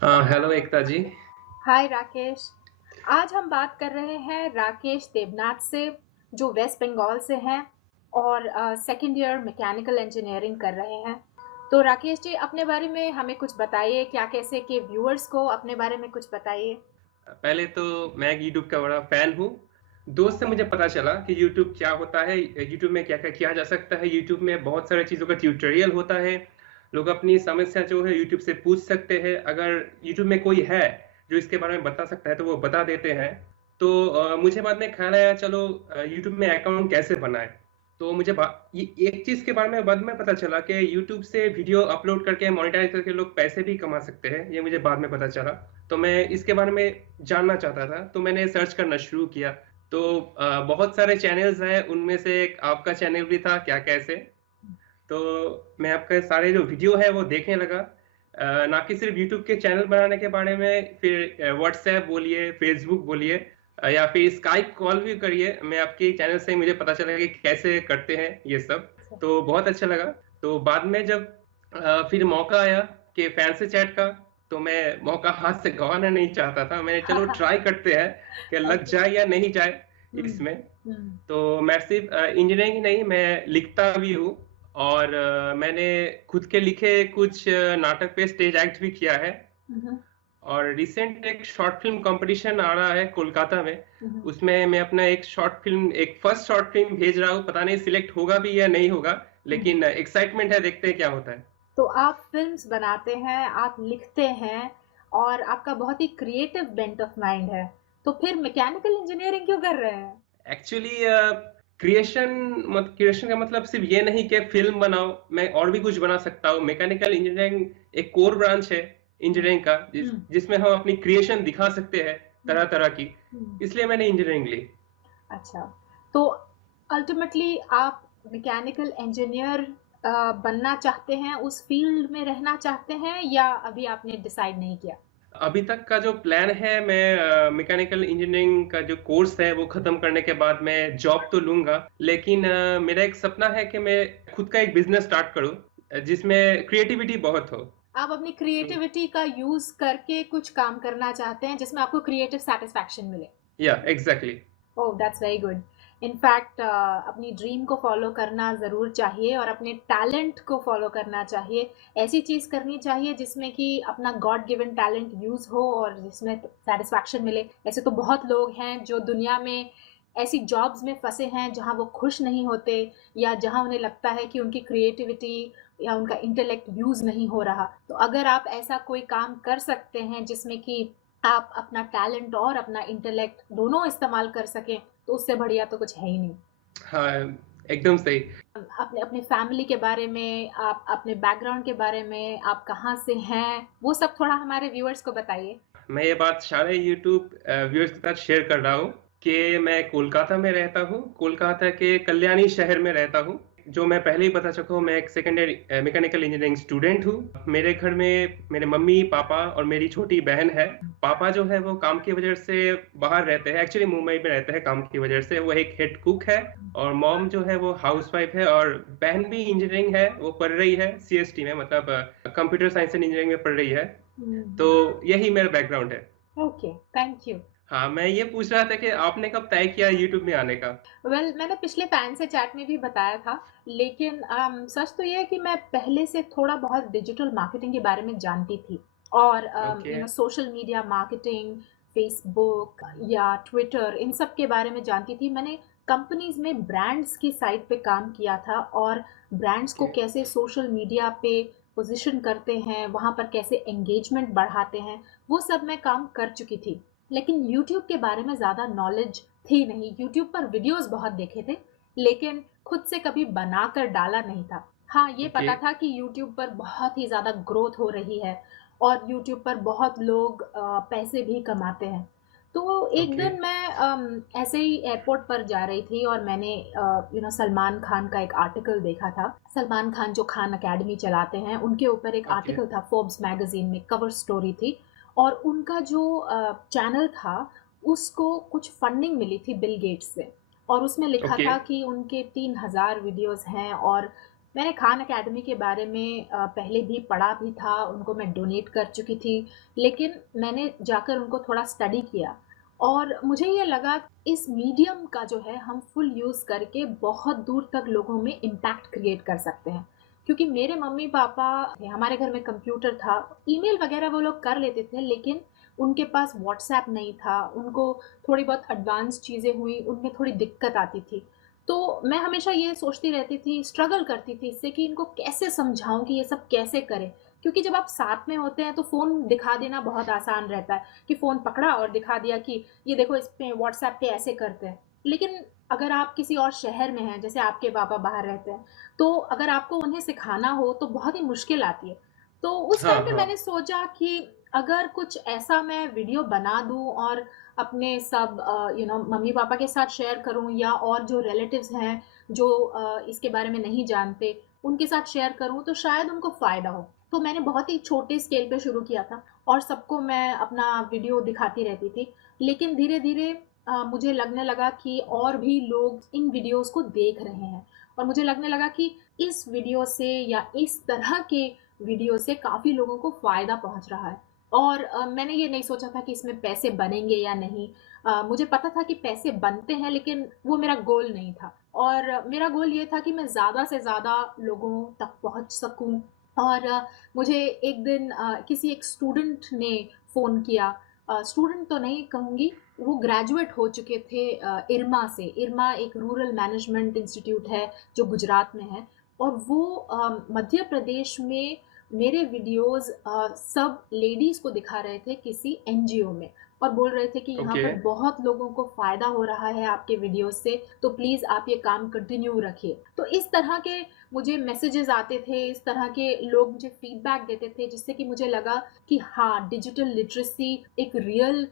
Hello एकता जी। हाय राकेश। आज हम बात कर रहे हैं राकेश देवनाथ से, जो वेस्ट बंगाल से हैं और सेकंड ईयर मैकेनिकल इंजीनियरिंग कर रहे हैं। तो राकेश जी, अपने बारे में हमें कुछ बताइए, क्या कैसे के व्यूअर्स को अपने बारे में कुछ बताइए। पहले तो मैं यूट्यूब का बड़ा फैन हूँ। दोस्त से मुझे पता चला कि यूट्यूब क्या होता है, यूट्यूब में क्या क्या किया जा सकता है। यूट्यूब में बहुत सारी चीज़ों का ट्यूटोरियल होता है। लोग अपनी समस्या जो है यूट्यूब से पूछ सकते हैं। अगर यूट्यूब में कोई है जो इसके बारे में बता सकता है तो वो बता देते हैं। तो मुझे बाद में ख्याल आया, चलो यूट्यूब में अकाउंट कैसे बनाए। तो मुझे ये एक चीज़ के बारे में बाद में पता चला कि यूट्यूब से वीडियो अपलोड करके मोनेटाइज करके लोग पैसे भी कमा सकते हैं। ये मुझे बाद में पता चला। तो मैं इसके बारे में जानना चाहता था, तो मैंने सर्च करना शुरू किया। तो बहुत सारे चैनल्स हैं, उनमें से एक आपका चैनल भी था, क्या कैसे। तो मैं आपके सारे जो वीडियो है वो देखने लगा। ना कि सिर्फ यूट्यूब के चैनल बनाने के बारे में, फिर व्हाट्सएप बोलिए, फेसबुक बोलिए, या फिर स्काइप कॉल भी करिए। मैं आपके चैनल से मुझे पता चला कि कैसे करते हैं ये सब। तो बहुत अच्छा लगा। तो बाद में जब फिर मौका आया कि फैन से चैट का, तो मैं मौका हाथ से गंवाना नहीं चाहता था। मैंने चलो ट्राई करते हैं कि लग ओके। जाए या नहीं जाए हम्म। इसमें। हम्म। तो मैं सिर्फ इंजीनियरिंग ही नहीं, मैं लिखता भी हूँ। और मैंने खुद के लिखे कुछ नाटक पे स्टेज एक्ट भी किया है। हम्म। और रिसेंट एक शॉर्ट फिल्म कंपटीशन आ रहा है कोलकाता में। हम्म। उसमें मैं अपना एक फर्स्ट शॉर्ट फिल्म भेज रहा हूँ। पता नहीं सिलेक्ट होगा भी या नहीं होगा, हम्म। लेकिन एक्साइटमेंट है, देखते हैं क्या होता है। तो आप फिल्म्स बनाते हैं, आप लिखते हैं और आपका बहुत ही क्रिएटिव बेंट ऑफ माइंड है। तो फिर मैकेनिकल इंजीनियरिंग क्यों कर रहे हैं? एक्चुअली क्रिएशन क्रिएशन का मतलब सिर्फ ये नहीं कि फिल्म बनाओ। मैं और भी कुछ बना सकता हूँ। मैकेनिकल इंजीनियरिंग एक कोर ब्रांच है हम्म। इंजीनियरिंग का, हम्म। जिसमें हम अपनी क्रिएशन दिखा सकते हैं हम्म। तरह तरह की। हम्म। इसलिए मैंने इंजीनियरिंग ली। अच्छा, तो अल्टीमेटली आप मैकेनिकल इंजीनियर बनना चाहते हैं, उस फील्ड में रहना चाहते हैं, या अभी आपने डिसाइड नहीं किया? अभी तक का जो प्लान है, मैं मैकेनिकल इंजीनियरिंग का जो कोर्स है वो खत्म करने के बाद मैं जॉब तो लूंगा, लेकिन मेरा एक सपना है कि मैं खुद का एक बिजनेस स्टार्ट करूं, जिसमें क्रिएटिविटी बहुत हो। आप अपनी तो क्रिएटिविटी का यूज करके कुछ काम करना चाहते हैं जिसमें आपको क्रिएटिव सेटिस्फैक्शन मिले। या exactly. Oh, that's very good. In fact अपनी ड्रीम को फॉलो करना ज़रूर चाहिए और अपने टैलेंट को फॉलो करना चाहिए। ऐसी चीज़ करनी चाहिए जिसमें कि अपना गॉड गिवन टैलेंट यूज़ हो और जिसमें सेटिस्फैक्शन मिले। ऐसे तो बहुत लोग हैं जो दुनिया में ऐसी जॉब्स में फंसे हैं जहां वो खुश नहीं होते, या जहां उन्हें लगता है कि उनकी क्रिएटिविटी या उनका इंटेलेक्ट यूज़ नहीं हो रहा। तो अगर आप ऐसा कोई काम कर सकते हैं जिसमें कि आप अपना टैलेंट और अपना इंटेलेक्ट दोनों इस्तेमाल कर सकें, तो उससे बढ़िया तो कुछ है ही नहीं। हाँ, एकदम सही। अपने अपने फैमिली के बारे में, आप अपने बैकग्राउंड के बारे में, आप कहाँ से हैं, वो सब थोड़ा हमारे व्यूअर्स को बताइए। मैं ये बात सारे यूट्यूब व्यूअर्स के साथ शेयर कर रहा हूँ कि मैं कोलकाता में रहता हूँ, कोलकाता के कल्याणी शहर में रहता हूँ। जो मैं पहले ही बता चुका हूँ, मैं एक सेकेंडरी मैकेनिकल इंजीनियरिंग स्टूडेंट हूँ। मेरे घर में मेरे मम्मी पापा और मेरी छोटी बहन है। पापा जो है वो काम की वजह से बाहर रहते हैं, एक्चुअली मुंबई में रहते हैं काम की वजह से। वो एक हेड कुक है। और मॉम जो है वो हाउस वाइफ है। और बहन भी इंजीनियरिंग है, वो पढ़ रही है सीएसटी में, मतलब कंप्यूटर साइंस एंड इंजीनियरिंग में पढ़ रही है। तो यही मेरा बैकग्राउंड है। Okay, thank you. हाँ, मैं ये पूछ रहा था कि आपने कब तय किया यूट्यूब में आने का। वेल, मैंने पिछले फैन से चैट में भी बताया था, लेकिन सच तो ये है कि मैं पहले से थोड़ा बहुत डिजिटल मार्केटिंग के बारे में जानती थी। और okay. Social media marketing, Facebook या ट्विटर, इन सब के बारे में जानती थी। मैंने कंपनीज में ब्रांड्स की साइट पे काम किया था, और ब्रांड्स को ओके। कैसे सोशल मीडिया पे पोजीशन करते हैं, वहाँ पर कैसे एंगेजमेंट बढ़ाते हैं, वो सब मैं काम कर चुकी थी। लेकिन यूट्यूब के बारे में ज़्यादा नॉलेज थी नहीं। यूट्यूब पर वीडियोस बहुत देखे थे, लेकिन खुद से कभी बनाकर डाला नहीं था। हाँ, ये ओके। पता था कि यूट्यूब पर बहुत ही ज़्यादा ग्रोथ हो रही है और यूट्यूब पर बहुत लोग पैसे भी कमाते हैं। तो एक ओके। दिन मैं ऐसे ही एयरपोर्ट पर जा रही थी और मैंने सलमान खान का एक आर्टिकल देखा था। सलमान खान जो खान अकेडमी चलाते हैं, उनके ऊपर एक ओके। आर्टिकल था, फोर्ब्स मैगजीन में कवर स्टोरी थी। और उनका जो चैनल था, उसको कुछ फंडिंग मिली थी बिल गेट्स से। और उसमें लिखा ओके। था कि उनके 3000 वीडियोस हैं और मैंने खान अकेडमी के बारे में पहले भी पढ़ा भी था, उनको मैं डोनेट कर चुकी थी, लेकिन मैंने जाकर उनको थोड़ा स्टडी किया और मुझे ये लगा इस मीडियम का जो है हम फुल यूज़ करके बहुत दूर तक लोगों में इम्पैक्ट क्रिएट कर सकते हैं। क्योंकि मेरे मम्मी-पापा हमारे घर में कंप्यूटर था, ईमेल वगैरह वो लोग कर लेते थे, लेकिन उनके पास व्हाट्सएप नहीं था, उनको थोड़ी बहुत एडवांस चीज़ें हुई, उनमें थोड़ी दिक्कत आती थी। तो मैं हमेशा ये सोचती रहती थी, स्ट्रगल करती थी इससे कि इनको कैसे समझाऊँ कि ये सब कैसे करें? क्योंकि जब आप साथ में होते हैं तो फ़ोन दिखा देना बहुत आसान रहता है कि फ़ोन पकड़ा और दिखा दिया कि ये देखो इस पे व्हाट्सएप पे ऐसे करते हैं। लेकिन अगर आप किसी और शहर में हैं, जैसे आपके पापा बाहर रहते हैं, तो अगर आपको उन्हें सिखाना हो तो बहुत ही मुश्किल आती है। तो उस हाँ, टाइम पे हाँ। मैंने सोचा कि अगर कुछ ऐसा मैं वीडियो बना दूँ और अपने सब मम्मी-पापा के साथ शेयर करूँ या और जो रिलेटिव्स हैं, जो इसके बारे में नहीं जानते, उनके साथ शेयर करूँ तो शायद उनको फ़ायदा हो। तो मैंने बहुत ही छोटे स्केल पे शुरू किया था और सबको मैं अपना वीडियो दिखाती रहती थी। लेकिन धीरे-धीरे मुझे लगने लगा कि और भी लोग इन वीडियोज़ को देख रहे हैं और मुझे लगने लगा कि इस वीडियो से या इस तरह के वीडियो से काफ़ी लोगों को फ़ायदा पहुँच रहा है। और मैंने ये नहीं सोचा था कि इसमें पैसे बनेंगे या नहीं। मुझे पता था कि पैसे बनते हैं लेकिन वो मेरा गोल नहीं था और मेरा गोल ये था कि मैं ज़्यादा से ज़्यादा लोगों तक पहुँच सकूँ और मुझे एक दिन किसी एक स्टूडेंट ने फ़ोन किया। स्टूडेंट तो नहीं कहूँगी, वो ग्रेजुएट हो चुके थे इरमा से। इरमा एक रूरल मैनेजमेंट इंस्टीट्यूट है जो गुजरात में है और वो मध्य प्रदेश में मेरे वीडियोज़ सब लेडीज़ को दिखा रहे थे किसी एनजीओ में और बोल रहे थे कि यहाँ ओके। पर बहुत लोगों को फ़ायदा हो रहा है आपके वीडियोज़ से, तो प्लीज़ आप ये काम कंटिन्यू रखिए। तो इस तरह के मुझे मैसेजेस आते थे, इस तरह के लोग मुझे फीडबैक देते थे जिससे कि मुझे लगा कि हाँ, डिजिटल लिटरेसी एक रियल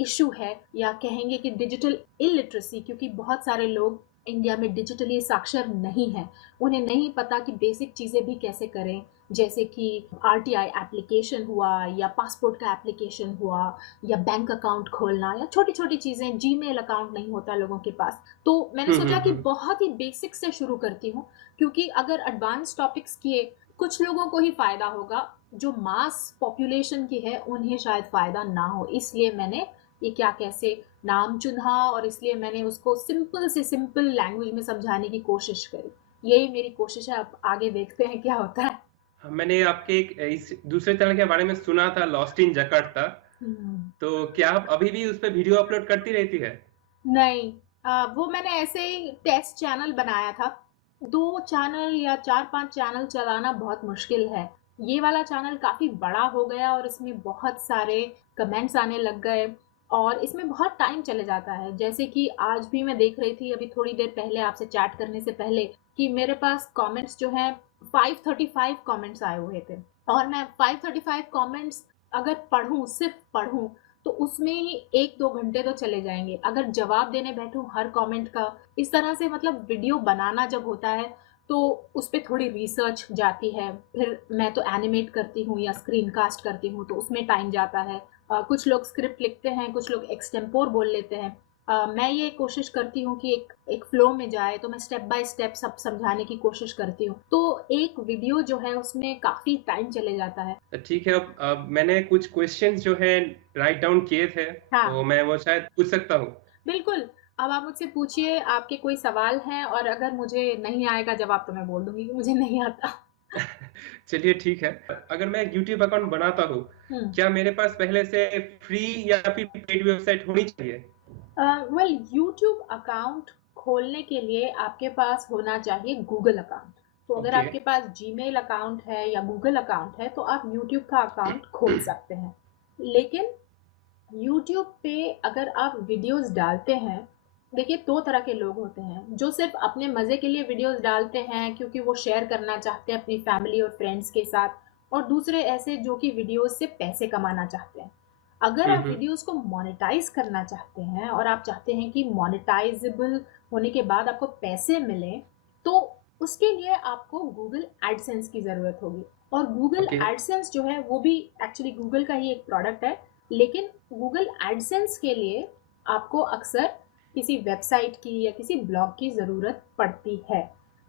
इश्यू है या कहेंगे कि डिजिटल इलिटरेसी क्योंकि बहुत सारे लोग इंडिया में डिजिटली साक्षर नहीं हैं। उन्हें नहीं पता कि बेसिक चीज़ें भी कैसे करें, जैसे कि आरटीआई एप्लीकेशन हुआ या पासपोर्ट का एप्लीकेशन हुआ या बैंक अकाउंट खोलना या छोटी-छोटी चीज़ें, जीमेल अकाउंट नहीं होता लोगों के पास। तो मैंने हुँ, सोचा हुँ, कि हुँ। बहुत ही बेसिक से शुरू करती हूँ क्योंकि अगर एडवांस टॉपिक्स किए, कुछ लोगों को ही फ़ायदा होगा, जो मास पॉपुलेशन की है उन्हें शायद फ़ायदा ना हो। इसलिए मैंने ये क्या कैसे नाम चुना और इसलिए मैंने उसको सिंपल से सिंपल लैंग्वेज में समझाने की कोशिश करी। यही मेरी कोशिश है, अब आगे देखते हैं क्या होता है। हाँ, मैंने आपके एक इस दूसरे चैनल के बारे में सुना था, लॉस्ट इन जकार्ता। हुँ। तो क्या आप अभी भी उस पे वीडियो अपलोड करती रहती है? नहीं, वो मैंने ऐसे ही टेस्ट चैनल बनाया था। 2 चैनल या 4-5 चैनल चलाना बहुत मुश्किल है। ये वाला चैनल काफ़ी बड़ा हो गया और इसमें बहुत सारे कमेंट्स आने लग गए और इसमें बहुत टाइम चले जाता है। जैसे कि आज भी मैं देख रही थी अभी थोड़ी देर पहले आपसे चैट करने से पहले कि मेरे पास कमेंट्स जो हैं 535 कमेंट्स आए हुए थे और मैं 535 कमेंट्स अगर पढ़ूँ, सिर्फ़ पढ़ूँ तो उसमें ही 1-2 घंटे तो चले जाएँगे। अगर जवाब देने बैठूँ हर कमेंट का, इस तरह से मतलब वीडियो बनाना जब होता है, तो उस पे थोड़ी रिसर्च जाती है। फिर मैं तो एनिमेट करती हूँ या स्क्रीन कास्ट करती हूँ, तो उसमें टाइम जाता है। कुछ लोग स्क्रिप्ट लिखते हैं, कुछ लोग एक्सटेम्पोर बोल लेते हैं। मैं ये कोशिश करती हूँ कि एक एक फ्लो में जाए, तो मैं स्टेप बाय स्टेप सब समझाने की कोशिश करती हूँ। तो एक वीडियो जो है, उसमें काफ़ी टाइम चले जाता है। ठीक है, अब मैंने कुछ क्वेश्चन्स जो हैं राइट डाउन किए थे, तो हाँ। मैं वो शायद पूछ सकता हूँ? बिल्कुल, अब आप मुझसे पूछिए आपके कोई सवाल हैं और अगर मुझे नहीं आएगा जवाब तो मैं बोल दूँगी कि मुझे नहीं आता। चलिए ठीक है। अगर मैं यूट्यूब अकाउंट बनाता हूँ, हुँ। क्या मेरे पास पहले से फ्री या फिर पेड वेबसाइट होनी चाहिए? वेल यूट्यूब अकाउंट खोलने के लिए आपके पास होना चाहिए गूगल अकाउंट। तो अगर ओके। आपके पास जीमेल अकाउंट है या गूगल अकाउंट है तो आप यूट्यूब का अकाउंट खोल सकते हैं। लेकिन यूट्यूब पे अगर आप वीडियोस डालते हैं, देखिए 2 तरह के लोग होते हैं, जो सिर्फ़ अपने मज़े के लिए वीडियोस डालते हैं क्योंकि वो शेयर करना चाहते हैं अपनी फैमिली और फ्रेंड्स के साथ और दूसरे ऐसे जो कि वीडियोस से पैसे कमाना चाहते हैं। अगर हुँ, आप हुँ। वीडियोस को मोनेटाइज़ करना चाहते हैं और आप चाहते हैं कि मोनेटाइज़ेबल होने के बाद आपको पैसे मिलें, तो उसके लिए आपको गूगल एडसेंस की ज़रूरत होगी और गूगल ओके। एडसेंस जो है वो भी एक्चुअली गूगल का ही एक प्रोडक्ट है, लेकिन गूगल एडसेंस के लिए आपको अक्सर किसी वेबसाइट की या किसी ब्लॉग की ज़रूरत पड़ती है।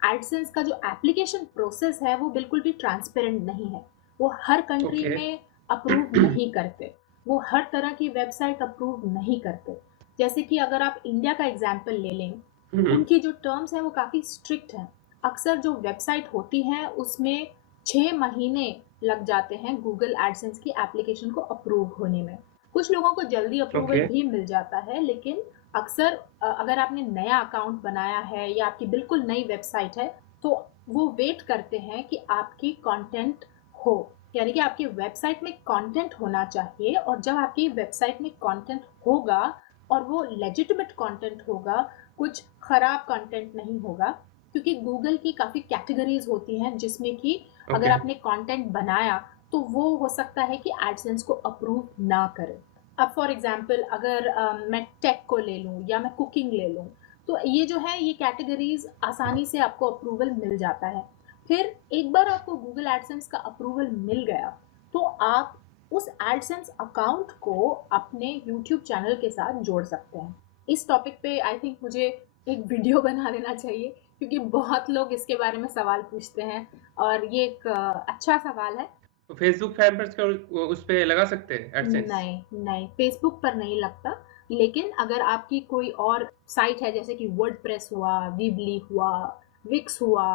एडसेंस का जो एप्लीकेशन प्रोसेस है वो बिल्कुल भी ट्रांसपेरेंट नहीं है। वो हर कंट्री ओके। में अप्रूव नहीं करते, वो हर तरह की वेबसाइट अप्रूव नहीं करते। जैसे कि अगर आप इंडिया का एग्जाम्पल ले लें, उनकी जो टर्म्स हैं वो काफ़ी स्ट्रिक्ट हैं। अक्सर जो वेबसाइट होती हैं उसमें 6 महीने लग जाते हैं गूगल एडसेंस की एप्लीकेशन को अप्रूव होने में। कुछ लोगों को जल्दी अप्रूवल ओके। भी मिल जाता है, लेकिन अक्सर अगर आपने नया अकाउंट बनाया है या आपकी बिल्कुल नई वेबसाइट है, तो वो वेट करते हैं कि आपकी कंटेंट हो, यानी कि आपकी वेबसाइट में कंटेंट होना चाहिए। और जब आपकी वेबसाइट में कंटेंट होगा और वो लेजिटिमेट कंटेंट होगा, कुछ खराब कंटेंट नहीं होगा, क्योंकि गूगल की काफ़ी कैटेगरीज होती हैं जिसमें कि अगर ओके। आपने कंटेंट बनाया तो वो हो सकता है कि एडसेंस को अप्रूव ना करे। अब फॉर एग्जांपल अगर मैं टेक को ले लूँ या मैं कुकिंग ले लूँ, तो ये जो है ये कैटेगरीज आसानी से आपको अप्रूवल मिल जाता है। फिर एक बार आपको गूगल एडसेंस का अप्रूवल मिल गया, तो आप उस एडसेंस अकाउंट को अपने यूट्यूब चैनल के साथ जोड़ सकते हैं। इस टॉपिक पे आई थिंक मुझे एक वीडियो बना देना चाहिए, क्योंकि बहुत लोग इसके बारे में सवाल पूछते हैं और ये एक अच्छा सवाल है। तो फेसबुक फैन पेज का उस पे लगा सकते हैं एडसेंस? नहीं नहीं, फेसबुक पर नहीं लगता। लेकिन अगर आपकी कोई और साइट है जैसे कि वर्डप्रेस हुआ, वीबली हुआ, विक्स हुआ,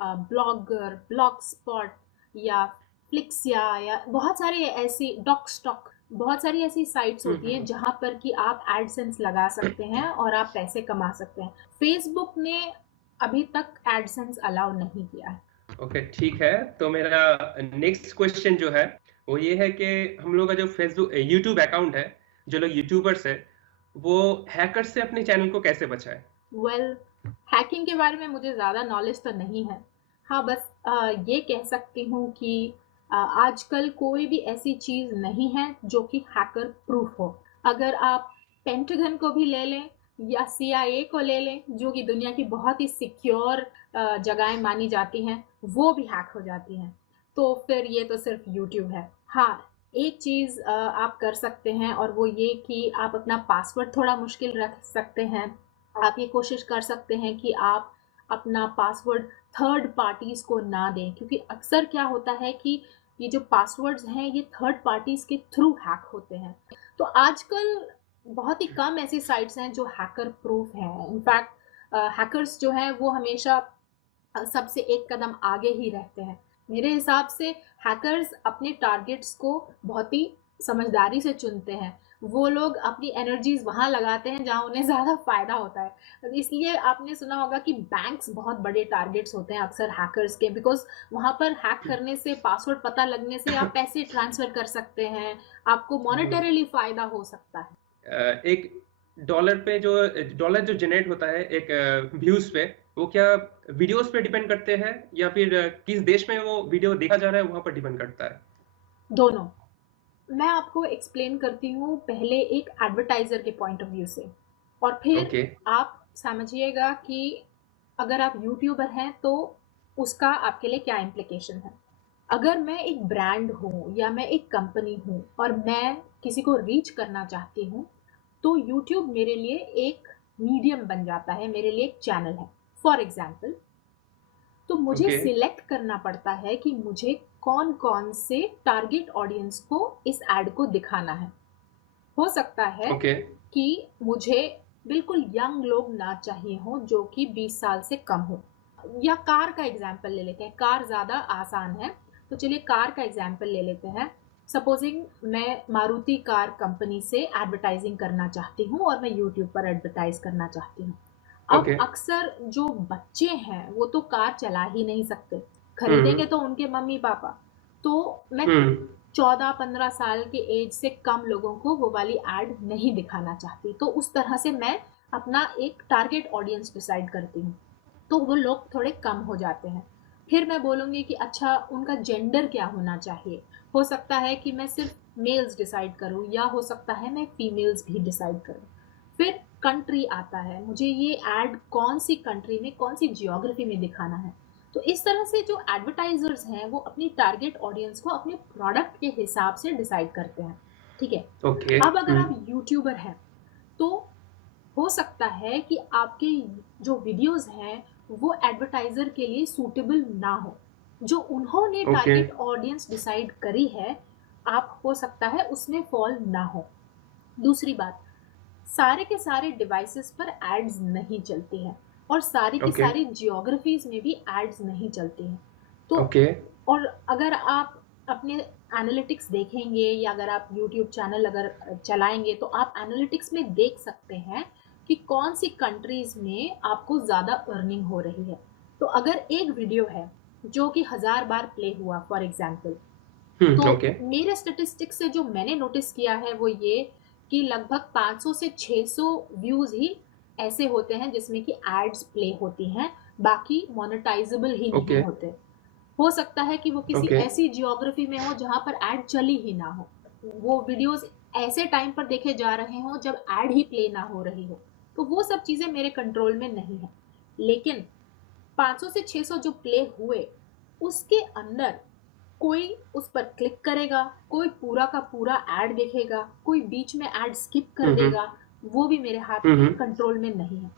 ब्लॉगर, ब्लॉग स्पॉट या फ्लिक्सिया या बहुत सारे ऐसी डॉकस्टॉक, बहुत सारी ऐसी साइट्स होती हैं हम्म। जहां पर कि आप एडसेंस लगा सकते हैं और आप पैसे कमा सकते हैं। फेसबुक ने अभी तक एडसेंस अलाउ नहीं किया है। ओके, ठीक है। तो मेरा नेक्स्ट क्वेश्चन जो है वो ये है कि हम लोग का जो फेसबुक यूट्यूब अकाउंट है, जो लोग यूट्यूबर्स है, वो हैकर से अपने चैनल को कैसे बचाए? वेल, हैकिंग के बारे में मुझे ज़्यादा नॉलेज तो नहीं है। हाँ, बस ये कह सकती हूँ कि आजकल कोई भी ऐसी चीज़ नहीं है जो कि हैकर प्रूफ हो। अगर आप पेंटागन को भी ले लें या सीआईए को ले लें, जो कि दुनिया की बहुत ही सिक्योर जगहें मानी जाती हैं, वो भी हैक हो जाती हैं। तो फिर ये तो सिर्फ यूट्यूब है। हाँ, एक चीज़ आप कर सकते हैं और वो ये कि आप अपना पासवर्ड थोड़ा मुश्किल रख सकते हैं। आप ये कोशिश कर सकते हैं कि आप अपना पासवर्ड थर्ड पार्टीज़ को ना दें, क्योंकि अक्सर क्या होता है कि ये जो पासवर्ड्स हैं ये थर्ड पार्टीज़ के थ्रू हैक होते हैं। तो आजकल बहुत ही कम ऐसी साइट्स हैं जो हैकर प्रूफ हैं। इनफैक्ट हैकर्स जो हैं वो हमेशा सबसे एक कदम आगे ही रहते हैं। मेरे हिसाब से हैकर्स अपने टारगेट्स को बहुत ही समझदारी से चुनते हैं। वो लोग अपनी एनर्जीज वहाँ लगाते हैं जहाँ उन्हें ज़्यादा फायदा होता है। इसलिए आपने सुना होगा कि बैंक्स बहुत बड़े टारगेट्स होते हैं अक्सर हैकर्स के, बिकॉज वहाँ पर हैक करने से, पासवर्ड पता लगने से आप पैसे ट्रांसफर कर सकते हैं, आपको मॉनेटरीली फायदा हो सकता है। एक डॉलर पे जो डॉलर जो जनरेट होता है एक व्यूज पे, वो क्या वीडियोस पे डिपेंड करते हैं या फिर किस देश में वो वीडियो देखा जा रहा है वहां पर डिपेंड करता है? दोनों। मैं आपको एक्सप्लेन करती हूँ पहले एक एडवर्टाइज़र के पॉइंट ऑफ व्यू से, और फिर ओके। आप समझिएगा कि अगर आप यूट्यूबर हैं तो उसका आपके लिए क्या इम्प्लीकेशन है। अगर मैं एक ब्रांड हूँ या मैं एक कंपनी हूँ और मैं किसी को रीच करना चाहती हूँ, तो यूट्यूब मेरे लिए एक मीडियम बन जाता है, मेरे लिए एक चैनल है। फॉर एग्जाम्पल, तो मुझे ओके। सिलेक्ट करना पड़ता है कि मुझे कौन कौन से टारगेट ऑडियंस को इस एड को दिखाना है। हो सकता है ओके। कि मुझे बिल्कुल यंग लोग ना चाहिए हो जो कि 20 साल से कम हो। या कार का एग्जाम्पल ले लेते हैं, कार ज़्यादा आसान है। तो चलिए कार का एग्जाम्पल ले लेते हैं। सपोजिंग मैं मारुति कार कंपनी से एडवर्टाइजिंग करना चाहती हूँ और मैं यूट्यूब पर एडवर्टाइज करना चाहती हूँ। अब ओके। अक्सर जो बच्चे हैं वो तो कार चला ही नहीं सकते, हम्म। खरीदेंगे तो उनके मम्मी पापा। तो मैं हम्म। 14-15 साल के एज से कम लोगों को वो वाली एड नहीं दिखाना चाहती। तो उस तरह से मैं अपना एक टारगेट ऑडियंस डिसाइड करती हूँ, तो वो लोग थोड़े कम हो जाते हैं। फिर मैं बोलूँगी कि अच्छा उनका जेंडर क्या होना चाहिए। हो सकता है कि मैं सिर्फ मेल्स डिसाइड करूँ या हो सकता है मैं फीमेल्स भी डिसाइड करूँ। फिर कंट्री आता है, मुझे ये एड कौन सी कंट्री में, कौन सी जियोग्राफी में दिखाना है। तो इस तरह से जो एडवर्टाइजर्स हैं वो अपनी टारगेट ऑडियंस को अपने प्रोडक्ट के हिसाब से डिसाइड करते हैं। ठीक है। ओके। अब अगर आप यूट्यूबर हैं, तो हो सकता है कि आपके जो वीडियोस हैं वो एडवर्टाइजर के लिए सूटेबल ना हो। जो उन्होंने ओके, टारगेट ऑडियंस डिसाइड करी है, आप हो सकता है उसमें फॉल ना हो। दूसरी बात, सारे के सारे डिवाइसेस पर एड्स नहीं चलती हैं और सारी की ओके, सारी जियोग्राफीज में भी एड्स नहीं चलती हैं। तो ओके, और अगर आप अपने एनालिटिक्स देखेंगे या अगर आप यूट्यूब चैनल अगर चलाएंगे तो आप एनालिटिक्स में देख सकते हैं कि कौन सी कंट्रीज में आपको ज़्यादा अर्निंग हो रही है। तो अगर एक वीडियो है जो कि 1000 बार प्ले हुआ फॉर एग्जांपल, तो ओके, मेरे स्टेटिस्टिक्स से जो मैंने नोटिस किया है वो ये कि लगभग 500 से 600 व्यूज ही ऐसे होते हैं जिसमें कि एड्स प्ले होती हैं, बाकी मोनेटाइजेबल ही नहीं ओके, होते। हो सकता है कि वो किसी ओके, ऐसी जियोग्राफी में हो जहां पर एड चली ही ना हो, वो वीडियोस ऐसे टाइम पर देखे जा रहे हो जब एड ही प्ले ना हो रही हो। तो वो सब चीजें मेरे कंट्रोल में नहीं है। लेकिन 500 से 600 जो प्ले हुए उसके अंदर कोई उस पर क्लिक करेगा, कोई पूरा का पूरा एड देखेगा, कोई बीच में एड स्किप कर हम्म, देगा, वो भी मेरे हाथ में हम्म, कंट्रोल में नहीं है।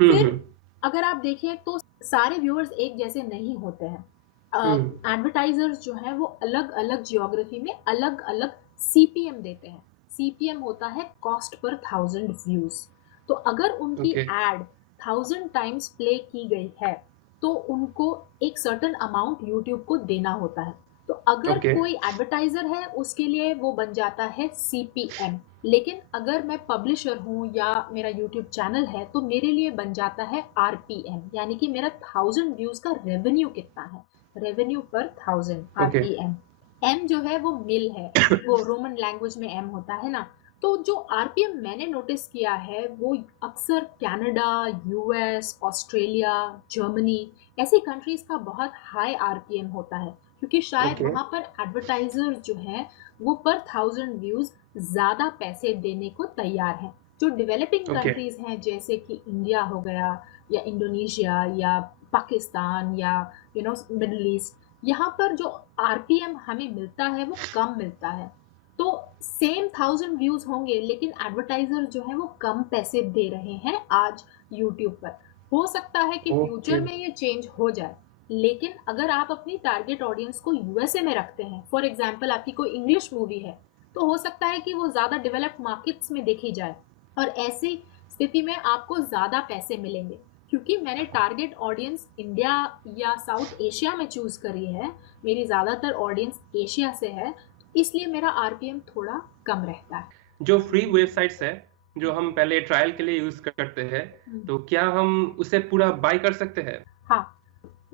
फिर हम्म, अगर आप देखें तो सारे व्यूअर्स एक जैसे नहीं होते हैं। हम्म, एडवर्टाइजर्स जो हैं वो अलग अलग जियोग्राफी में अलग अलग सीपीएम देते हैं। सीपीएम होता है कॉस्ट पर 1000 व्यूज। तो अगर उनकी ओके, एड 1000 टाइम्स प्ले की गई है तो उनको एक सर्टन अमाउंट यूट्यूब को देना होता है। तो अगर ओके, कोई एडवर्टाइजर है उसके लिए वो बन जाता है सीपीएम। लेकिन अगर मैं पब्लिशर हूँ या मेरा यूट्यूब चैनल है तो मेरे लिए बन जाता है आरपीएम, यानी कि मेरा 1000 व्यूज का रेवेन्यू कितना है, रेवेन्यू पर 1000 ओके, आरपीएम। एम जो है वो मिल है, वो रोमन लैंग्वेज में एम होता है ना। तो जो आरपीएम मैंने नोटिस किया है वो अक्सर कनाडा, यूएस, ऑस्ट्रेलिया, जर्मनी ऐसी कंट्रीज का बहुत हाई आरपीएम होता है, क्योंकि शायद ओके, वहां पर एडवर्टाइजर जो है वो पर 1000 व्यूज ज्यादा पैसे देने को तैयार हैं। जो डेवलपिंग ओके, कंट्रीज हैं जैसे कि इंडिया हो गया या इंडोनेशिया या पाकिस्तान या मिडल ईस्ट, यहाँ पर जो आरपीएम हमें मिलता है वो कम मिलता है। तो सेम 1000 व्यूज होंगे लेकिन एडवर्टाइजर जो है वो कम पैसे दे रहे हैं आज यूट्यूब पर। हो सकता है कि ओके, फ्यूचर में ये चेंज हो जाए। लेकिन अगर आप अपनी टारगेट ऑडियंस को यूएसए में रखते हैं, फॉर एग्जाम्पल आपकी कोई इंग्लिश मूवी है, तो हो सकता है कि वो ज़्यादा डेवलप्ड मार्केट्स में देखी जाए और ऐसी स्थिति में आपको ज़्यादा पैसे मिलेंगे। क्योंकि मैंने टारगेट ऑडियंस इंडिया या साउथ एशिया में चूज़ करी है, मेरी ज़्यादातर ऑडियंस एशिया से है, इसलिए मेरा आरपीएम थोड़ा कम रहता है। जो फ्री वेबसाइट्स है जो हम पहले ट्रायल के लिए यूज करते हैं, तो क्या हम उसे पूरा बाय कर सकते हैं? हाँ,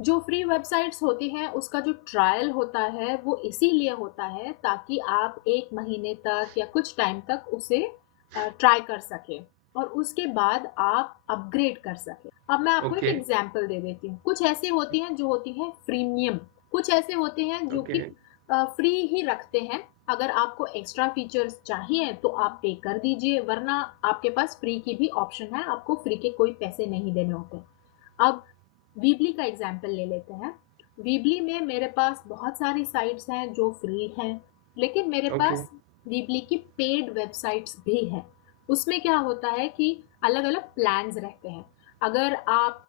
जो फ्री वेबसाइट्स होती हैं उसका जो ट्रायल होता है वो इसीलिए होता है ताकि आप 1 महीने तक या कुछ टाइम तक उसे ट्राई कर सके और उसके बाद आप अपग्रेड कर सके। अब मैं आपको एक ओके, एग्जांपल दे देती हूँ। कुछ ऐसे होती हैं जो होती हैं फ्रीमियम, कुछ ऐसे होते हैं जो ओके, कि फ्री ही रखते हैं। अगर आपको एक्स्ट्रा फीचर्स चाहिए तो आप पे कर दीजिए, वरना आपके पास फ्री की भी ऑप्शन है, आपको फ्री के कोई पैसे नहीं देने होते। अब वीबली का एग्जाम्पल ले लेते हैं। वीबली में मेरे पास बहुत सारी साइट्स हैं जो फ्री हैं, लेकिन मेरे ओके, पास वीबली की पेड वेबसाइट्स भी हैं। उसमें क्या होता है कि अलग अलग प्लान्स रहते हैं। अगर आप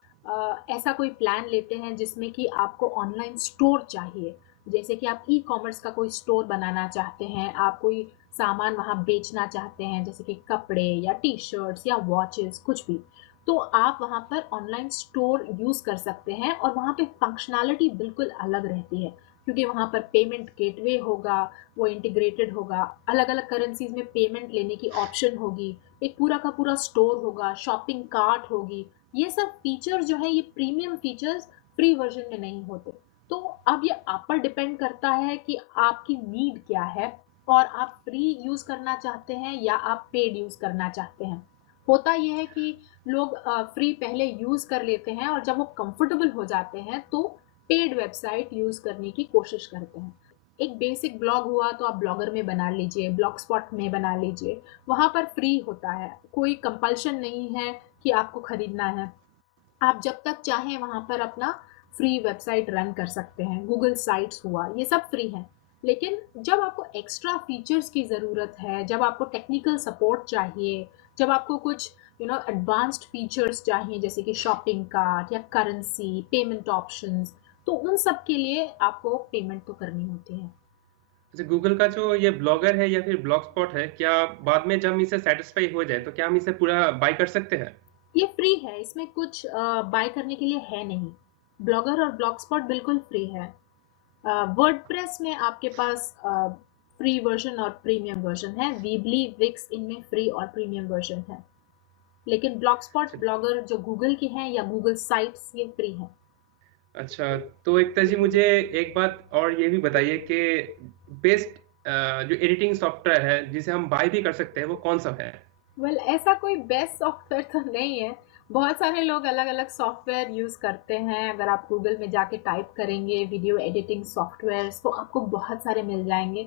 ऐसा कोई प्लान लेते हैं जिसमें कि आपको ऑनलाइन स्टोर चाहिए, जैसे कि आप ई कॉमर्स का कोई स्टोर बनाना चाहते हैं, आप कोई सामान वहाँ बेचना चाहते हैं जैसे कि कपड़े या टी शर्ट्स या वॉचेस कुछ भी, तो आप वहाँ पर ऑनलाइन स्टोर यूज़ कर सकते हैं और वहाँ पे फंक्शनैलिटी बिल्कुल अलग रहती है, क्योंकि वहाँ पर पेमेंट गेटवे होगा, वो इंटीग्रेटेड होगा, अलग अलग करेंसीज में पेमेंट लेने की ऑप्शन होगी, एक पूरा का पूरा स्टोर होगा, शॉपिंग कार्ट होगी। ये सब फीचर जो है, ये प्रीमियम फीचर्स फ्री वर्जन में नहीं होते। तो अब ये आप पर डिपेंड करता है कि आपकी नीड क्या है और आप फ्री यूज़ करना चाहते हैं या आप पेड यूज़ करना चाहते हैं। होता यह है कि लोग फ्री पहले यूज़ कर लेते हैं और जब वो कंफर्टेबल हो जाते हैं तो पेड वेबसाइट यूज़ करने की कोशिश करते हैं। एक बेसिक ब्लॉग हुआ तो आप ब्लॉगर में बना लीजिए, ब्लॉग स्पॉट में बना लीजिए, वहाँ पर फ्री होता है, कोई कंपल्शन नहीं है कि आपको खरीदना है। आप जब तक चाहें वहाँ पर अपना फ्री वेबसाइट रन कर सकते हैं। गूगल साइट्स हुआ, ये सब फ्री हैं। लेकिन जब आपको एक्स्ट्रा फीचर्स की ज़रूरत है, जब आपको टेक्निकल सपोर्ट चाहिए, जब आपको कुछ एडवांस्ड फीचर्स चाहिए जैसे कि शॉपिंग कार्ट या करेंसी, पेमेंट ऑप्शंस, तो उन सब के लिए आपको पेमेंट तो करनी होती है। अच्छा, गूगल का जो ये ब्लॉगर है या फिर ब्लॉग स्पॉट है, क्या बाद में जब हम इसे सैटिस्फाई हो जाए तो क्या हम इसे पूरा बाय कर सकते हैं? ये फ्री है, इसमें कुछ बाय करने के लिए है नहीं। ब्लॉगर और ब्लॉग स्पॉट बिल्कुल फ्री है। वर्डप्रेस में आपके पास फ्री वर्जन और प्रीमियम वर्जन है। वीबली, विक्स, इनमें फ्री और प्रीमियम वर्जन है। लेकिन ब्लॉग स्पॉट, अच्छा। ब्लॉगर जो गूगल की हैं या गूगल साइट्स, ये फ्री हैं। अच्छा, तो एकता जी मुझे एक बात और ये भी बताइए कि बेस्ट जो एडिटिंग सॉफ्टवेयर है जिसे हम बाय भी कर सकते हैं वो कौन-सा है? वेल ऐसा कोई बेस्ट सॉफ्टवेयर तो नहीं है। बहुत सारे लोग अलग अलग सॉफ्टवेयर यूज़ करते हैं। अगर आप गूगल में जाके टाइप करेंगे वीडियो एडिटिंग सॉफ्टवेयर्स तो आपको बहुत सारे मिल जाएंगे।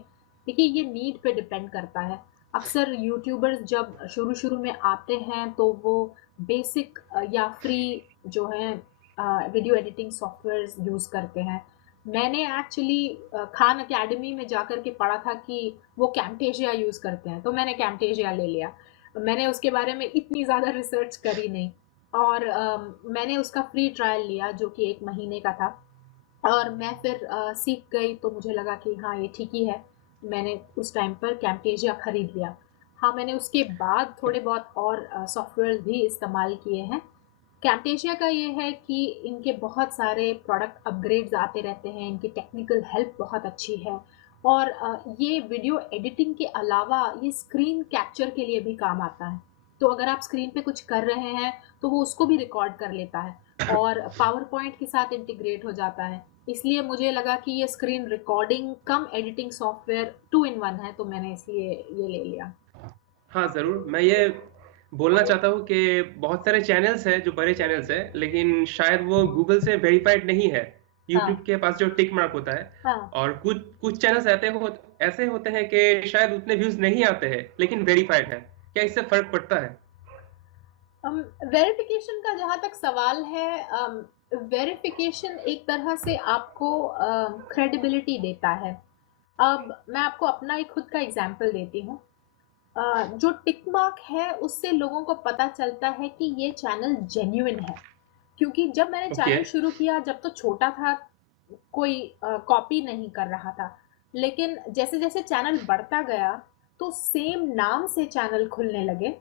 देखिए ये नीड पे डिपेंड करता है। अक्सर यूट्यूबर्स जब शुरू शुरू में आते हैं तो वो बेसिक या फ्री जो है वीडियो एडिटिंग सॉफ्टवेयर्स यूज़ करते हैं। मैंने एक्चुअली खान अकेडमी में जाकर के पढ़ा था कि वो कैम्टेशिया यूज़ करते हैं, तो मैंने कैम्टेशिया ले लिया। मैंने उसके बारे में इतनी ज़्यादा रिसर्च करी नहीं, और मैंने उसका फ्री ट्रायल लिया जो कि 1 महीने का था, और मैं फिर सीख गई तो मुझे लगा कि हाँ ये ठीक ही है। मैंने उस टाइम पर कैम्टेशिया खरीद लिया। हाँ, मैंने उसके बाद थोड़े बहुत और सॉफ्टवेयर भी इस्तेमाल किए हैं। कैम्टेशिया का ये है कि इनके बहुत सारे प्रोडक्ट अपग्रेड्स आते रहते हैं, इनकी टेक्निकल हेल्प बहुत अच्छी है, और ये वीडियो एडिटिंग के अलावा ये स्क्रीन कैप्चर के लिए भी काम आता है। तो अगर आप स्क्रीन पे कुछ कर रहे हैं तो वो उसको भी रिकॉर्ड कर लेता है और पावर पॉइंट के साथ इंटीग्रेट हो जाता है। इसलिए मुझे लगा कि ये स्क्रीन रिकॉर्डिंग कम एडिटिंग सॉफ्टवेयर 2 इन 1 है, तो मैंने इसलिए ये ले लिया। हाँ, ज़रूर। मैं ये बोलना चाहता हूँ कि बहुत सारे चैनल्स हैं जो बड़े चैनल्स हैं, लेकिन शायद वो गूगल से वेरिफाइड नहीं है। यूट्यूब हाँ, के पास जो टिक मार्क होता है, हाँ। और कुछ कुछ चैनल्स ऐसे होते हैं कि शायद उतने व्यूज़ नहीं आते हैं, लेकिन वेरिफाइड है। क्या इससे फ़र्क पड़ता है? वेरिफिकेशन का जहाँ तक सवाल है, वेरिफिकेशन एक तरह से आपको क्रेडिबिलिटी देता है। अब मैं आपको अपना एक खुद का एग्जांपल देती हूँ। जो टिक मार्क है उससे लोगों को पता चलता है कि ये चैनल जेन्युइन है। क्योंकि जब मैंने ओके, चैनल शुरू किया, जब तो छोटा था, कोई कॉपी नहीं कर रहा था। लेकिन जैसे जैसे चैनल बढ़ता गया तो सेम नाम से चैनल खुलने लगे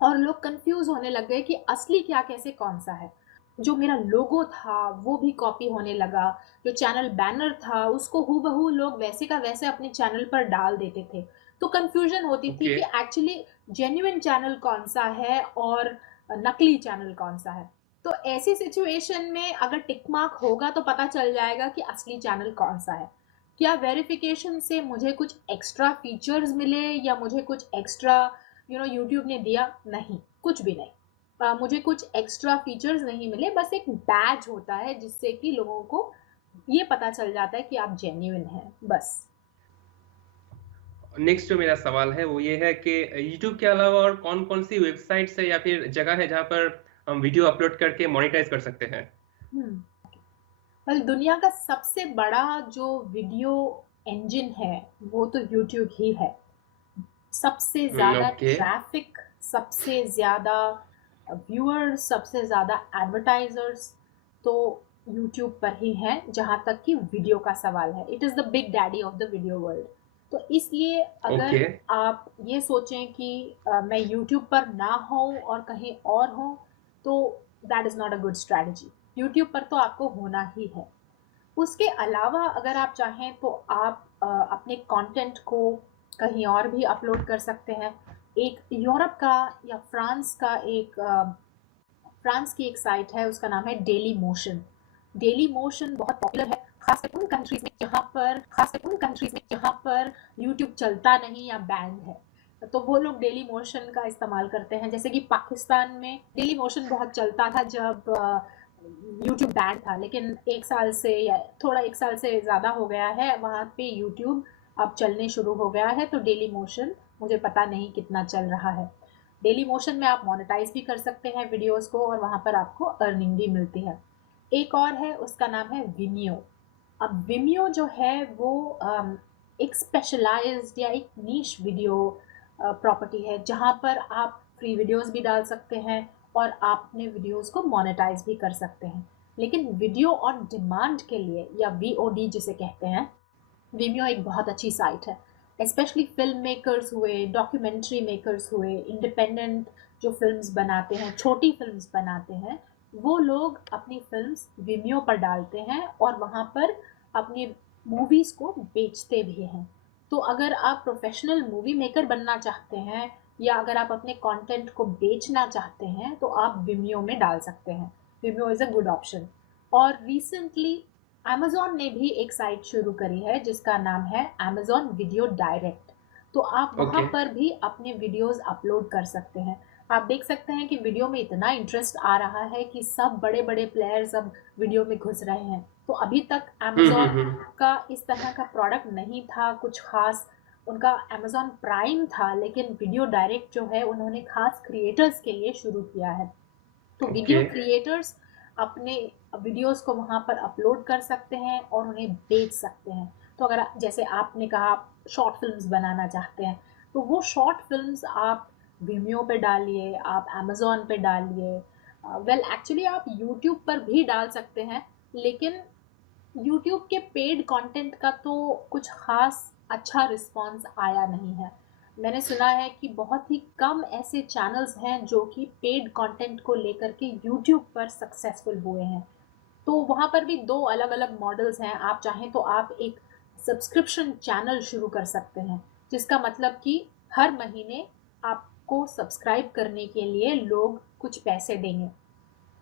और लोग कंफ्यूज होने लग गए कि असली क्या कैसे कौन सा है। जो मेरा लोगो था वो भी कॉपी होने लगा। जो चैनल बैनर था उसको हूबहू लोग वैसे का वैसे अपने चैनल पर डाल देते थे। तो कंफ्यूजन होती थी ओके। कि एक्चुअली जेन्युइन चैनल कौन सा है और नकली चैनल कौन सा है। तो ऐसी सिचुएशन में अगर टिक मार्क होगा तो पता चल जाएगा कि असली चैनल कौन सा है। क्या वेरिफिकेशन से मुझे कुछ एक्स्ट्रा फीचर्स मिले या मुझे कुछ एक्स्ट्रा यूट्यूब ने दिया? नहीं, कुछ भी नहीं। मुझे कुछ एक्स्ट्रा फीचर्स नहीं मिले, बस एक बैज होता है जिससे कि लोगों को ये पता चल जाता है कि आप जेन्युइन हैं, बस। नेक्स्ट जो मेरा सवाल है वो ये है कि यूट्यूब के अलावा और कौन-कौन सी वेबसाइट्स है या फिर जगह है जहाँ पर हम वीडियो अपलोड करके मोनेटाइज़ कर सकते हैं? हम्म। well, दुनिया का सबसे बड़ा जो वीडियो इंजन है वो तो यूट्यूब ही है। सबसे ज़्यादा ओके। ट्रैफिक, सबसे ज़्यादा व्यूअर्स, सबसे ज़्यादा एडवर्टाइजर्स तो यूट्यूब पर ही हैं जहाँ तक कि वीडियो का सवाल है। It is the big daddy of the video world. तो इसलिए ओके। अगर आप ये सोचें कि मैं यूट्यूब पर ना हूँ और कहीं और हूँ, तो that is not a good strategy. YouTube पर तो आपको होना ही है। उसके अलावा अगर आप चाहें तो आप अपने कंटेंट को कहीं और भी अपलोड कर सकते हैं। एक यूरोप का या फ्रांस की एक साइट है, उसका नाम है डेली मोशन। डेली मोशन बहुत पॉपुलर है, खासकर उन कंट्रीज में जहाँ पर यूट्यूब चलता नहीं या बैन है। तो वो लोग डेली मोशन का इस्तेमाल करते हैं। जैसे कि पाकिस्तान में डेली मोशन बहुत चलता था जब यूट्यूब बैन था, लेकिन 1 साल से या थोड़ा 1 साल से ज़्यादा हो गया है वहाँ पे यूट्यूब अब चलने शुरू हो गया है। तो डेली मोशन मुझे पता नहीं कितना चल रहा है। डेली मोशन में आप मोनेटाइज भी कर सकते हैं वीडियोस को और वहाँ पर आपको अर्निंग भी मिलती है। एक और है, उसका नाम है विमियो। अब विमियो जो है वो एक स्पेशलाइज्ड या एक नीश वीडियो प्रॉपर्टी है जहाँ पर आप फ्री वीडियोस भी डाल सकते हैं और आप अपने वीडियोस को मोनेटाइज भी कर सकते हैं। लेकिन वीडियो ऑन डिमांड के लिए या वीओडी जिसे कहते हैं, विमियो एक बहुत अच्छी साइट है। स्पेशली फिल्म मेकर्स हुए, डॉक्यूमेंट्री मेकर्स हुए, इंडिपेंडेंट जो फिल्म्स बनाते हैं, छोटी फिल्म्स बनाते हैं, वो लोग अपनी फिल्म्स विमियो पर डालते हैं और वहाँ पर अपनी मूवीज़ को बेचते भी हैं। तो अगर आप प्रोफेशनल मूवी मेकर बनना चाहते हैं या अगर आप अपने कंटेंट को बेचना चाहते हैं तो आप विमियो में डाल सकते हैं। विमियो इज़ अ गुड ऑप्शन। और रिसेंटली अमेज़न ने भी एक साइट शुरू करी है जिसका नाम है अमेज़न वीडियो डायरेक्ट। तो आप वहाँ ओके। पर भी अपने वीडियोस अपलोड कर सकते हैं। आप देख सकते हैं कि वीडियो में इतना इंटरेस्ट आ रहा है कि सब बड़े-बड़े प्लेयर्स अब वीडियो में घुस रहे हैं। तो अभी तक अमेज़न हम्म। का इस तरह का प्रोडक्ट नहीं था कुछ ख़ास। उनका अमेज़न प्राइम था, लेकिन वीडियो डायरेक्ट जो है उन्होंने ख़ास क्रिएटर्स के लिए शुरू किया है। तो ओके। वीडियो क्रिएटर्स अपने वीडियोस को वहाँ पर अपलोड कर सकते हैं और उन्हें बेच सकते हैं। तो अगर जैसे आपने कहा आप शॉर्ट फिल्म्स बनाना चाहते हैं, तो वो शॉर्ट फिल्म्स आप विमियो पे डालिए, आप अमेज़न पे डालिए। वेल एक्चुअली आप यूट्यूब पर भी डाल सकते हैं, लेकिन यूट्यूब के पेड कंटेंट का तो कुछ ख़ास अच्छा रिस्पॉन्स आया नहीं है। मैंने सुना है कि बहुत ही कम ऐसे चैनल्स हैं जो कि पेड कंटेंट को लेकर के यूट्यूब पर सक्सेसफुल हुए हैं। तो वहाँ पर भी 2 अलग-अलग मॉडल्स हैं। आप चाहें तो आप एक सब्सक्रिप्शन चैनल शुरू कर सकते हैं, जिसका मतलब कि हर महीने आपको सब्सक्राइब करने के लिए लोग कुछ पैसे देंगे।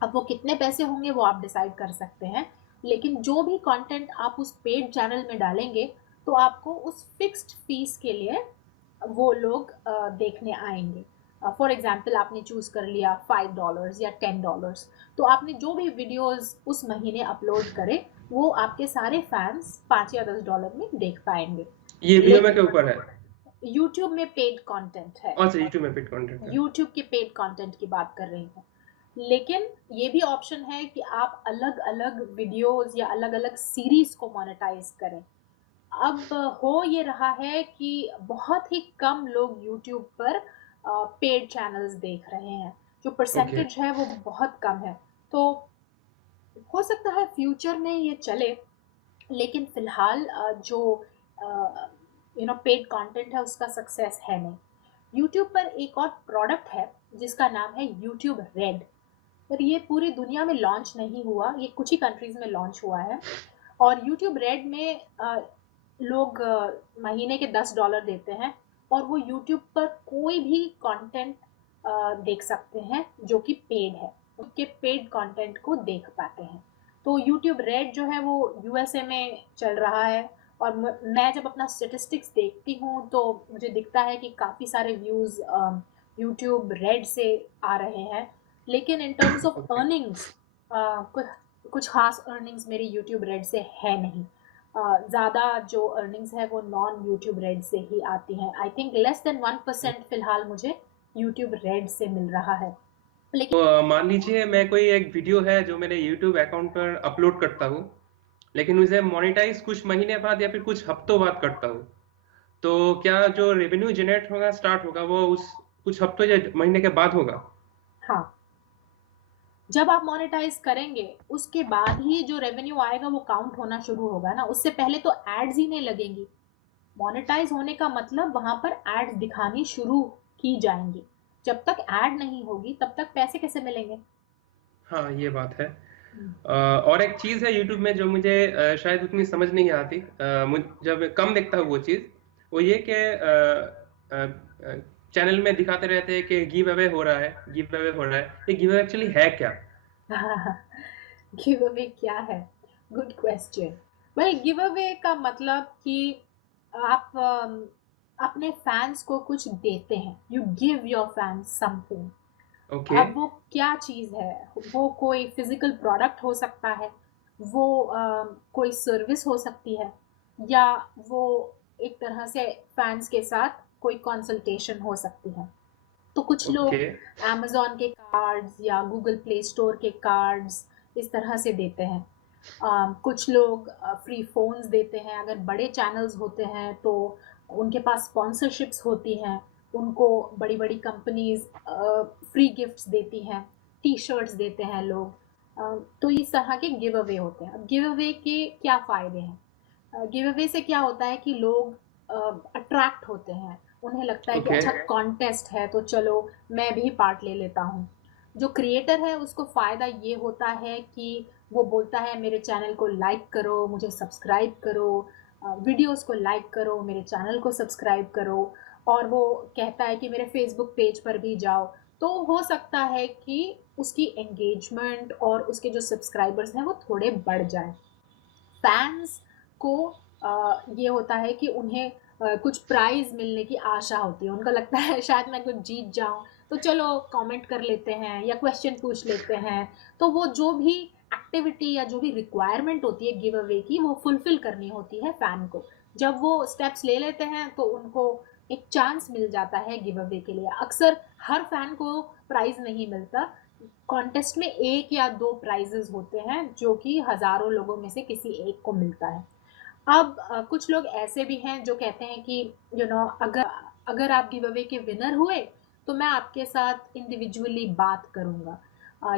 अब वो कितने पैसे होंगे वो आप डिसाइड कर सकते हैं, लेकिन जो भी कंटेंट आप उस पेड चैनल में डालेंगे तो आपको उस फिक्स्ड फीस के लिए वो लोग देखने आएंगे। फॉर एग्जांपल आपने चूज़ कर लिया $5 या $10, तो आपने जो भी वीडियोस उस महीने अपलोड करे वो आपके सारे फैंस 5 या $10 में देख पाएंगे। ये वीडियो में लेकिन के ऊपर है? यूट्यूब में पेड कंटेंट है। अच्छा, यूट्यूब में पेड कंटेंट है। यूट्यूब के पेड कंटेंट की बात कर रही हूँ। लेकिन ये भी ऑप्शन है कि आप अलग-अलग वीडियोस या अलग-अलग सीरीज को मोनेटाइज करें। अब हो ये रहा है कि बहुत ही कम लोग यूट्यूब पर पेड चैनल्स देख रहे हैं। जो ओके। परसेंटेज है वो बहुत कम है। तो हो सकता है फ्यूचर में ये चले, लेकिन फिलहाल जो पेड कंटेंट है उसका सक्सेस है नहीं। यूट्यूब पर एक और प्रोडक्ट है जिसका नाम है यूट्यूब रेड। पर ये पूरी दुनिया में लॉन्च नहीं हुआ, ये कुछ ही कंट्रीज में लॉन्च हुआ है। और यूट्यूब रेड में लोग महीने के $10 देते हैं और वो यूट्यूब पर कोई भी कंटेंट देख सकते हैं जो कि पेड है, उसके पेड कंटेंट को देख पाते हैं। तो यूट्यूब रेड जो है वो यूएसए में चल रहा है। और मैं जब अपना स्टेटिस्टिक्स देखती हूँ तो मुझे दिखता है कि काफ़ी सारे व्यूज़ यूट्यूब रेड से आ रहे हैं। लेकिन in terms of okay. Earnings कुछ कुछ खास अर्निंग्स मेरी यूट्यूब रेड से है नहीं। ज़्यादा जो अर्निंग्स है वो नॉन यूट्यूब रेड से ही आती हैं। आई थिंक लेस देन 1% फिलहाल मुझे यूट्यूब रेड से मिल रहा है। लेकिन तो मान लीजिए मैं कोई एक वीडियो है जो मेरे यूट्यूब अकाउंट पर अपलोड करता हूँ, लेकिन उसे मोनेटाइज कुछ महीने बाद या फिर कुछ हफ्तों बाद करता हूँ, तो क्या जो रेवेन्यू जनरेट होगा स्टार्ट होगा वो उस कुछ हफ्तों या महीने के बाद होगा? हाँ, जब आप मोनेटाइज करेंगे उसके बाद ही जो रेवेन्यू आएगा वो काउंट होना शुरू होगा ना। उससे पहले तो एड्स ही नहीं लगेंगी। मोनेटाइज होने का मतलब वहां पर एड्स दिखानी शुरू की जाएंगी। जब तक ऐड नहीं होगी तब तक पैसे कैसे मिलेंगे? हाँ, ये बात है। और एक चीज़ है यूट्यूब में जो मुझे शायद उतनी समझ नहीं आती, जब कम देखता हूँ वो चीज़, वो ये कि चैनल में दिखाते रहते हैं कि गिव अवे हो रहा है, गिव अवे हो रहा है। ये गिव अवे एक्चुअली है क्या? गिव अवे क्या है? Good question. Well, give away का मतलब कि आप अपने फैंस को कुछ देते हैं। You give your fans something. Okay. अब वो क्या चीज़ है? वो कोई फिजिकल प्रोडक्ट हो सकता है, वो कोई सर्विस हो सकती है, या वो एक तरह से फैंस के साथ कोई कंसल्टेशन हो सकती है। तो कुछ लोग ओके। अमेज़न के कार्ड्स या गूगल प्ले स्टोर के कार्ड्स इस तरह से देते हैं। कुछ लोग फ्री फ़ोन्स देते हैं। अगर बड़े चैनल्स होते हैं तो उनके पास स्पॉन्सरशिप्स होती हैं। उनको बड़ी-बड़ी कंपनीज़ फ्री गिफ्ट्स देती हैं, टी-शर्ट्स देते हैं लोग। तो इस तरह के गिव अवे होते हैं। अब गिव अवे के क्या फ़ायदे हैं? गिव अवे से क्या होता है कि लोग अट्रैक्ट होते हैं। उन्हें लगता है कि ओके। अच्छा कॉन्टेस्ट है तो चलो मैं भी पार्ट ले लेता हूँ। जो क्रिएटर है उसको फ़ायदा ये होता है कि वो बोलता है मेरे चैनल को लाइक करो, मुझे सब्सक्राइब करो, वीडियोस को लाइक करो, मेरे चैनल को सब्सक्राइब करो, और वो कहता है कि मेरे फेसबुक पेज पर भी जाओ। तो हो सकता है कि उसकी एंगेजमेंट और उसके जो सब्सक्राइबर्स हैं वो थोड़े बढ़ जाएं। फैंस को ये होता है कि उन्हें कुछ प्राइज़ मिलने की आशा होती है। उनको लगता है शायद मैं कुछ जीत जाऊँ, तो चलो कमेंट कर लेते हैं या क्वेश्चन पूछ लेते हैं। तो वो जो भी एक्टिविटी या जो भी रिक्वायरमेंट होती है गिव अवे की, वो फुलफिल करनी होती है फैन को। जब वो स्टेप्स ले लेते हैं तो उनको एक चांस मिल जाता है गिव अवे के लिए। अक्सर हर फैन को प्राइज़ नहीं मिलता। कॉन्टेस्ट में 1 या 2 प्राइजेस होते हैं जो कि हज़ारों लोगों में से किसी एक को मिलता है। अब कुछ लोग ऐसे भी हैं जो कहते हैं कि अगर अगर आप गिव अवे के विनर हुए तो मैं आपके साथ इंडिविजुअली बात करूँगा,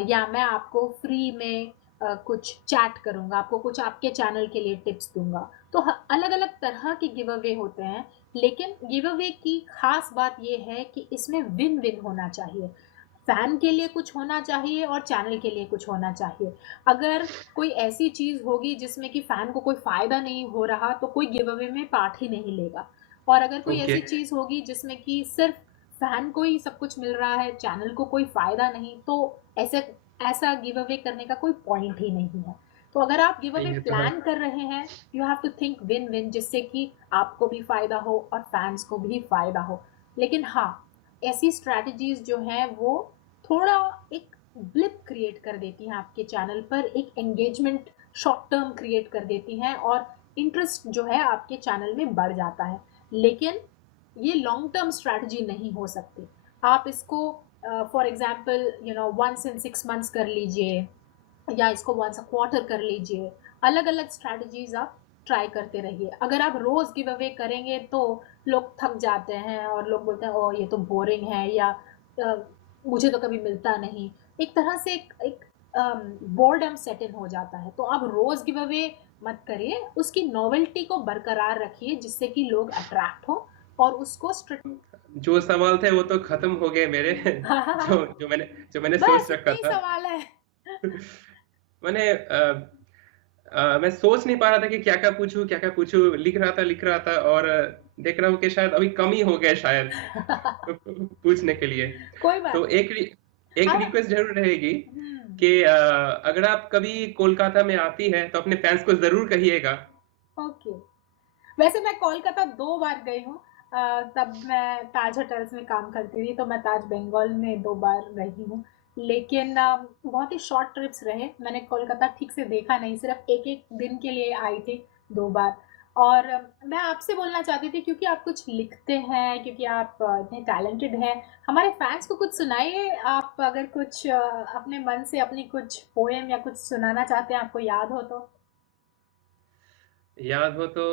या मैं आपको फ्री में कुछ चैट करूँगा, आपको कुछ आपके चैनल के लिए टिप्स दूँगा। तो अलग-अलग तरह के गिव अवे होते हैं, लेकिन गिव अवे की खास बात ये है कि इसमें विन-विन होना चाहिए। फैन के लिए कुछ होना चाहिए और चैनल के लिए कुछ होना चाहिए। अगर कोई ऐसी चीज़ होगी जिसमें कि फैन को कोई फ़ायदा नहीं हो रहा, तो कोई गिव अवे में पार्ट ही नहीं लेगा। और अगर कोई ओके। ऐसी चीज़ होगी जिसमें कि सिर्फ़ फैन को ही सब कुछ मिल रहा है, चैनल को कोई फ़ायदा नहीं, तो ऐसे ऐसा गिव अवे करने का कोई पॉइंट ही नहीं है। तो अगर आप गिव अवे ये तो है। प्लान कर रहे हैं, you have to think win win, जिससे कि आपको भी फ़ायदा हो और फैन्स को भी फ़ायदा हो। लेकिन हाँ, ऐसी स्ट्रैटेजीज़ जो हैं वो थोड़ा एक ब्लिप क्रिएट कर देती हैं आपके चैनल पर, एक एंगेजमेंट शॉर्ट टर्म क्रिएट कर देती हैं और इंटरेस्ट जो है आपके चैनल में बढ़ जाता है। लेकिन ये लॉन्ग टर्म स्ट्रैटेजी नहीं हो सकती। आप इसको for example once in 6 months कर लीजिए, या इसको वंस अ क्वार्टर कर लीजिए। अलग-अलग स्ट्रैटेजीज़ आप ट्राई करते रहिए। अगर आप रोज़ गिव अवे करेंगे तो लोग थक जाते हैं और लोग बोलते हैं ओह ये तो बोरिंग है, या अ, मुझे तो कभी मिलता नहीं। एक तरह से एक बोर्डम सेट इन हो जाता है। तो आप रोज़ गिव अवे मत करिए, उसकी नोवेल्टी को बरकरार रखिए जिससे कि लोग अट्रैक्ट हों और उसको जो सवाल थे वो तो खत्म हो गए मेरे। जो मैंने बस सोच इतने रखा ही था। सवाल है। मैंने मैं सोच नहीं पा रहा था कि क्या-क्या पूछूँ, लिख रहा था और देख रहा हूँ कि शायद अभी कम ही हो गए शायद पूछने के लिए। कोई तो बात नहीं। एक अब रिक्वेस्ट ज़रूर रहेगी हुँ। कि अगर आप कभी कोलकाता में आती हैं, तो अपने फैन्स को ज़रूर कहिएगा। ओके। वैसे मैं कोलकाता 2 बार गई हूँ। तब मैं ताज होटल्स में काम करती थी, तो मैं ताज बंगाल में 2 बार रही हूँ। लेकिन बहुत ही शॉर्ट ट्रिप्स रहे। मैंने कोलकाता ठीक से देखा नहीं, सिर्फ़ 1-1 दिन के लिए आई थी 2 बार। और मैं आपसे बोलना चाहती थी क्योंकि आप कुछ लिखते हैं, क्योंकि आप इतने टैलेंटेड हैं, हमारे फैन्स को कुछ सुनाइए। आप अगर कुछ अपने मन से अपनी कुछ पोएम या कुछ सुनाना चाहते हैं, आपको याद हो तो? याद हो तो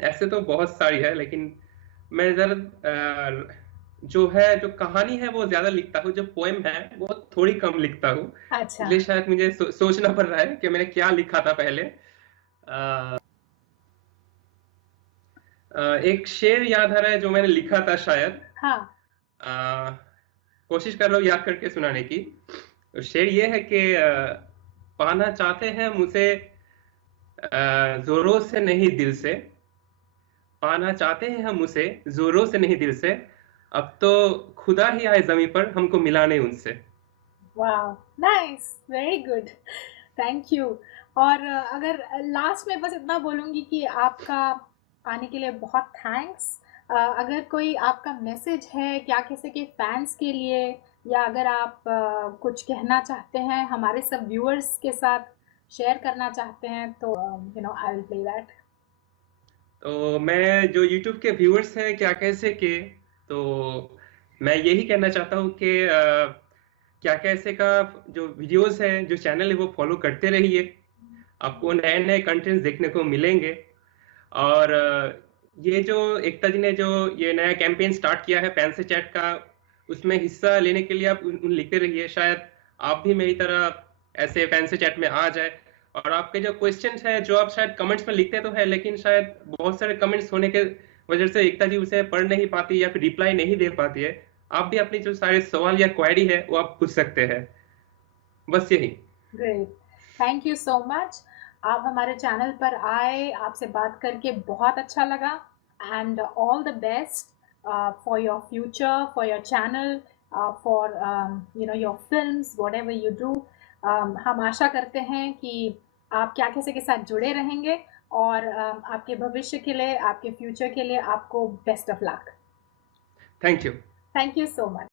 ऐसे तो बहुत सारी है, लेकिन मैं ज़रा जो कहानी है वो ज़्यादा लिखता हूँ, जो पोएम है वो थोड़ी कम लिखता हूँ। अच्छा। इसलिए शायद मुझे सोचना पड़ रहा है कि मैंने क्या लिखा था पहले। अ एक शेर याद आ रहा है जो मैंने लिखा था शायद। हाँ। अ, कोशिश कर रहा हूँ याद करके सुनाने की। तो शेर ये है कि पाना चाहते हैं मुझे ज़ोरों से नहीं दिल से, पाना चाहते हैं हम उसे ज़ोरों से नहीं दिल से, अब तो खुदा ही आए ज़मीं पर हमको मिलाने उनसे। Wow! Nice, very good, thank you. और अगर लास्ट में बस इतना बोलूँगी कि आपका आने के लिए बहुत थैंक्स। अगर कोई आपका मैसेज है क्या किसी के फैन्स के लिए, या अगर आप कुछ कहना चाहते हैं हमारे सब व्यूअर्स के साथ शेयर करना चाहते हैं, तो आई विल प्ले दैट। तो मैं जो यूट्यूब के व्यूअर्स हैं क्या कैसे के, तो मैं यही कहना चाहता हूँ कि क्या कैसे का जो वीडियोस है, जो चैनल है वो फॉलो करते रहिए। आपको नए-नए कंटेंट्स देखने को मिलेंगे। और ये जो एकता जी ने जो ये नया कैंपेन स्टार्ट किया है फैन से चैट का, उसमें हिस्सा लेने के लिए आप लिखते रहिए। शायद आप भी मेरी तरह ऐसे फैन से चैट में आ जाए, और आपके जो क्वेश्चंस है जो आप शायद कमेंट्स में लिखते तो है, लेकिन शायद बहुत सारे कमेंट्स होने के वजह से एकता जी उसे पढ़ नहीं पाती या फिर रिप्लाई नहीं दे पाती है। आप भी अपनी जो सारे सवाल या क्वेरी है वो आप पूछ सकते हैं। बस यही। Great, thank you so much. आप हमारे चैनल पर आए, आपसे बात करके बहुत अच्छा लगा, and all the best for your future, for your channel, for you know your films, what ever you do. हम आशा करते हैं कि आप क्या कैसे के साथ जुड़े रहेंगे, और आपके भविष्य के लिए, आपके फ्यूचर के लिए आपको best of luck. Thank you. Thank you so much.